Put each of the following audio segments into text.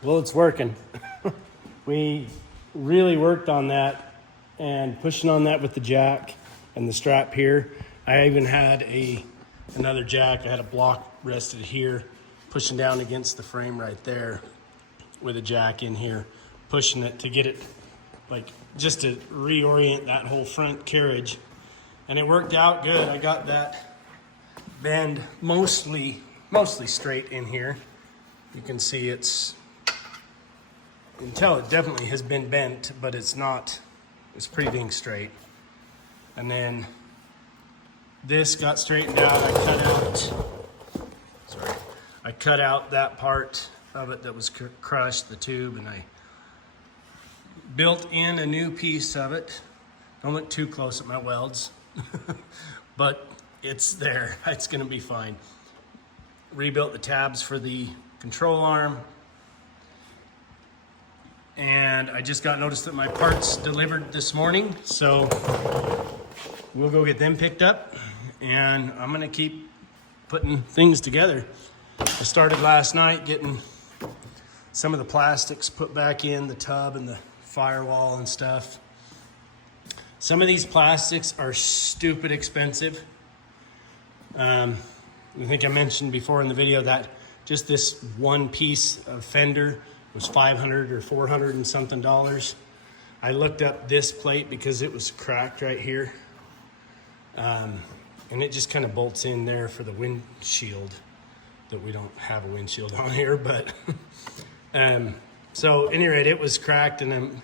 Well, it's working. We really worked on that and pushing on that with the jack and the strap here. I even had another jack. I had a block rested here, pushing down against the frame right there with a jack in here, pushing it to get it like just to reorient that whole front carriage. And it worked out good. I got that bend mostly straight in here. You can see you can tell it definitely has been bent, but it's pretty dang straight. And then this got straightened out. I cut out that part of it that was crushed, the tube, and I built in a new piece of it. Don't look too close at my welds, but it's there. It's gonna be fine. Rebuilt the tabs for the control arm. And I just got notice that my parts delivered this morning, so we'll go get them picked up, and I'm gonna keep putting things together. I started last night getting some of the plastics put back in the tub and the firewall and stuff. Some of these plastics are stupid expensive. I think I mentioned before in the video that just this one piece of fender was $500 or $400 and something dollars. I looked up this plate because it was cracked right here. And it just kind of bolts in there for the windshield, that we don't have a windshield on here, but so at any rate, it was cracked, and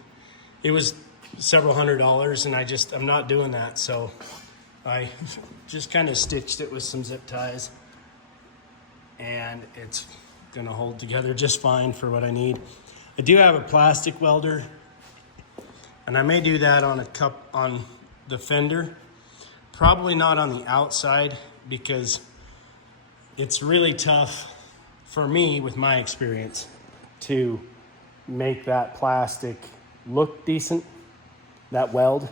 it was several $100s, and I'm not doing that. So I just kind of stitched it with some zip ties, and it's gonna hold together just fine for what I need. I do have a plastic welder, and I may do that on on the fender. Probably not on the outside, because it's really tough for me, with my experience, to make that plastic look decent, that weld.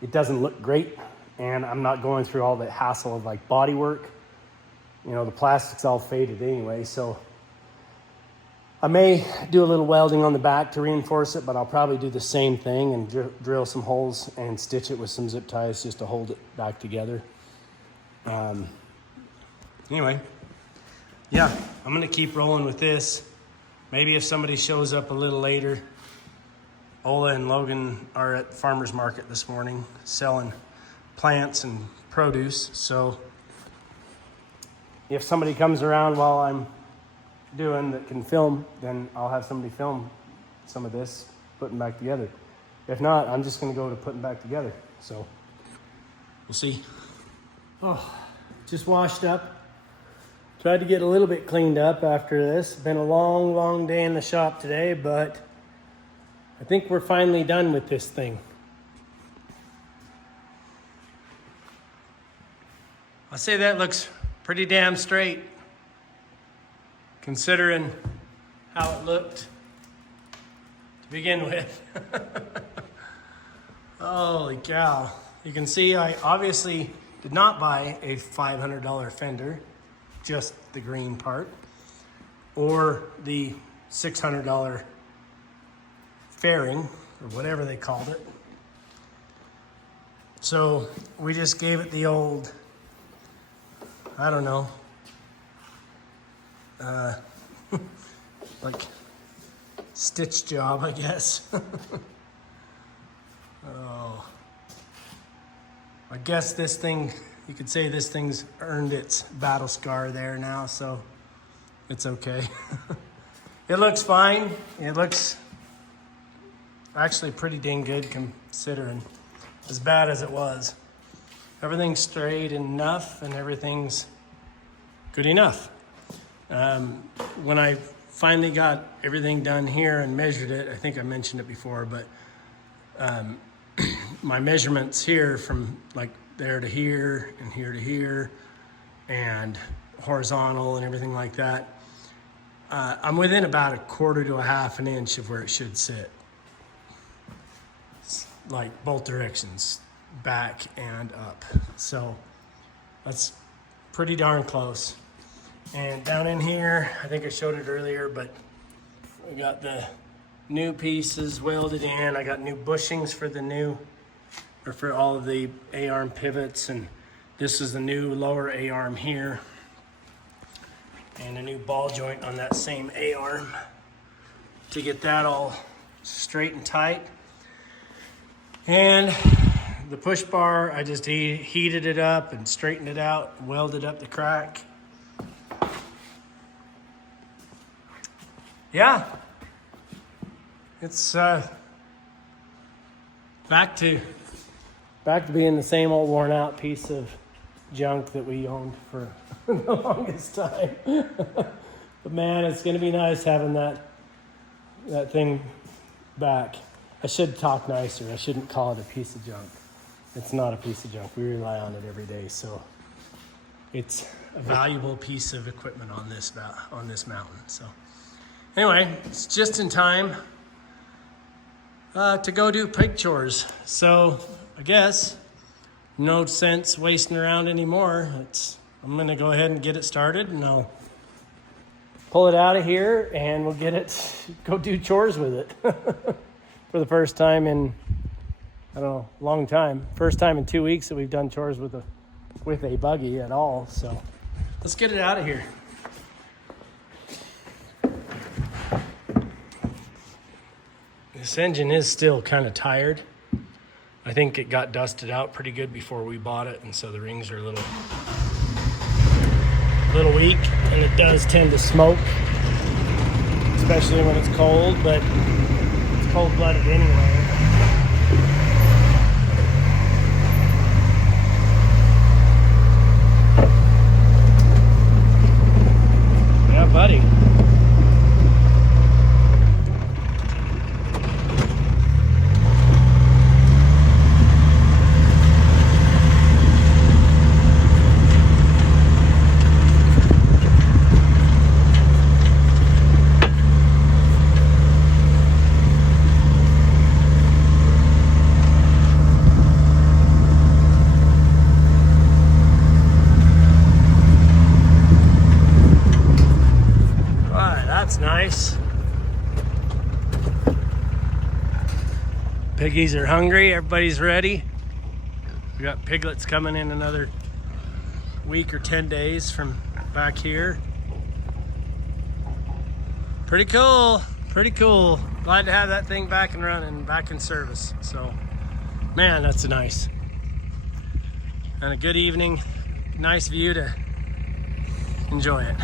It doesn't look great, and I'm not going through all the hassle of like body work. You know, the plastic's all faded anyway, so I may do a little welding on the back to reinforce it, but I'll probably do the same thing and drill some holes and stitch it with some zip ties just to hold it back together. Anyway, yeah, I'm gonna keep rolling with this. Maybe if somebody shows up a little later. Ola and Logan are at the farmer's market this morning selling plants and produce, so if somebody comes around while I'm doing that can film, then I'll have somebody film some of this, putting back together. If not, I'm just gonna go to putting back together. So we'll see. Oh, just washed up. Tried to get a little bit cleaned up after this. Been a long day in the shop today, but I think we're finally done with this thing. I say that looks pretty damn straight, considering how it looked to begin with. Holy cow. You can see I obviously did not buy a $500 fender, just the green part, or the $600 fairing, or whatever they called it. So we just gave it the old, I don't know, like stitch job, I guess. Oh, I guess this thing, you could say this thing's earned its battle scar there now, so it's okay. It looks fine. It looks actually pretty dang good considering as bad as it was. Everything's straight enough and everything's good enough. When I finally got everything done here and measured it, I think I mentioned it before, but my measurements here from like there to here and here to here and horizontal and everything like that, I'm within about 1/4 to 1/2 an inch of where it should sit. Like both directions, back and up. So that's pretty darn close. And down in here, I think I showed it earlier, but we got the new pieces welded in. I got new bushings for for all of the A-arm pivots, and this is the new lower A-arm here. And a new ball joint on that same A-arm to get that all straight and tight. And the push bar, I just heated it up and straightened it out, welded up the crack. Yeah, it's back to being the same old worn out piece of junk that we owned for the longest time. But man, it's gonna be nice having that thing back. I should talk nicer. I shouldn't call it a piece of junk. It's not a piece of junk. We rely on it every day, so it's a valuable piece of equipment on this mountain. So anyway, it's just in time to go do pig chores. So I guess no sense wasting around anymore. I'm gonna go ahead and get it started, and I'll pull it out of here and we'll go do chores with it. For the first time in, I don't know, long time. First time in 2 weeks that we've done chores with a buggy at all. So let's get it out of here. This engine is still kind of tired. I think it got dusted out pretty good before we bought it, and so the rings are a little weak, and it does tend to smoke, especially when it's cold, but it's cold-blooded anyway. Yeah, buddy. That's nice. Piggies are hungry. Everybody's ready. We got piglets coming in another week or 10 days from back here. Pretty cool. Pretty cool. Glad to have that thing back and running, back in service. So, man, that's nice. And a good evening. Nice view to enjoy it.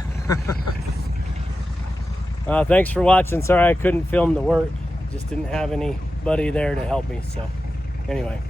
Thanks for watching. Sorry I couldn't film the work. Just didn't have anybody there to help me. So anyway.